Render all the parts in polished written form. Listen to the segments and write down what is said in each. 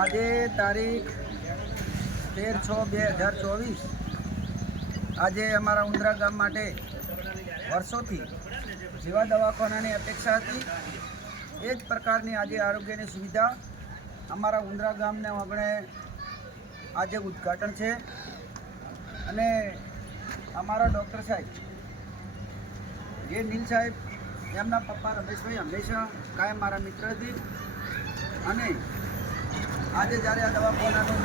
આજે તારીખ 13/6/2024 આજે અમારા ઉંદરા ગામ માટે વર્ષોથી જેવા દવાખાનાની અપેક્ષા હતી એ જ પ્રકારની આજે આરોગ્યની સુવિધા અમારા ઉંદરા ગામને આપણે આજે ઉદ્ઘાટન છે. અને અમારા ડૉક્ટર સાહેબ જે નીલ સાહેબ એમના પપ્પા રમેશભાઈ હંમેશા કાયમ મારા મિત્રથી, અને આજે જ્યારે આ દવાખાનાનું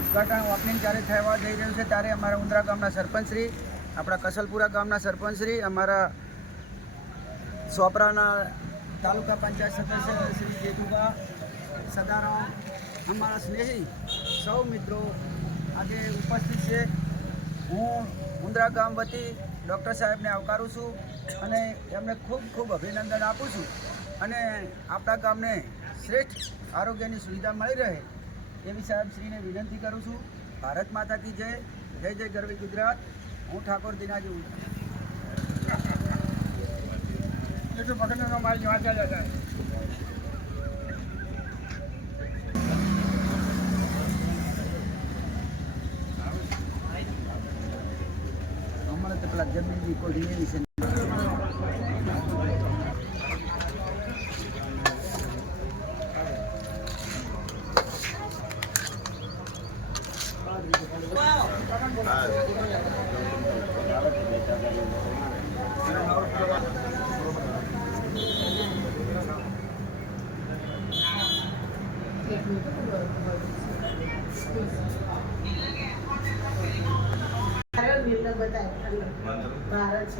ઉદ્ઘાટન ઓપનિંગ જ્યારે થવા જઈ રહ્યું છે ત્યારે અમારા ઉંદરા ગામના સરપંચશ્રી, આપણા કસલપુરા ગામના સરપંચશ્રી, અમારા સોપરાના તાલુકા પંચાયત સદસ્ય શ્રી જેતુભા સદારામ, અમારા સ્નેહી સૌ મિત્રો આજે ઉપસ્થિત છે. હું ઉંદરા ગામ વતી ડૉક્ટર સાહેબને આવકારું છું અને એમને ખૂબ ખૂબ અભિનંદન આપું છું. અને આપણા ગામને શ્રેષ્ઠ આરોગ્યની સુવિધા મળી રહે એવી સાહેબશ્રીને વિનંતી કરું છું. ભારત માતા કી જય. જય જય ગરવી ગુજરાત. હું ઠાકોર દિનાજી અમારે તો પેલા જમીનજી કોઈ છે. ભારત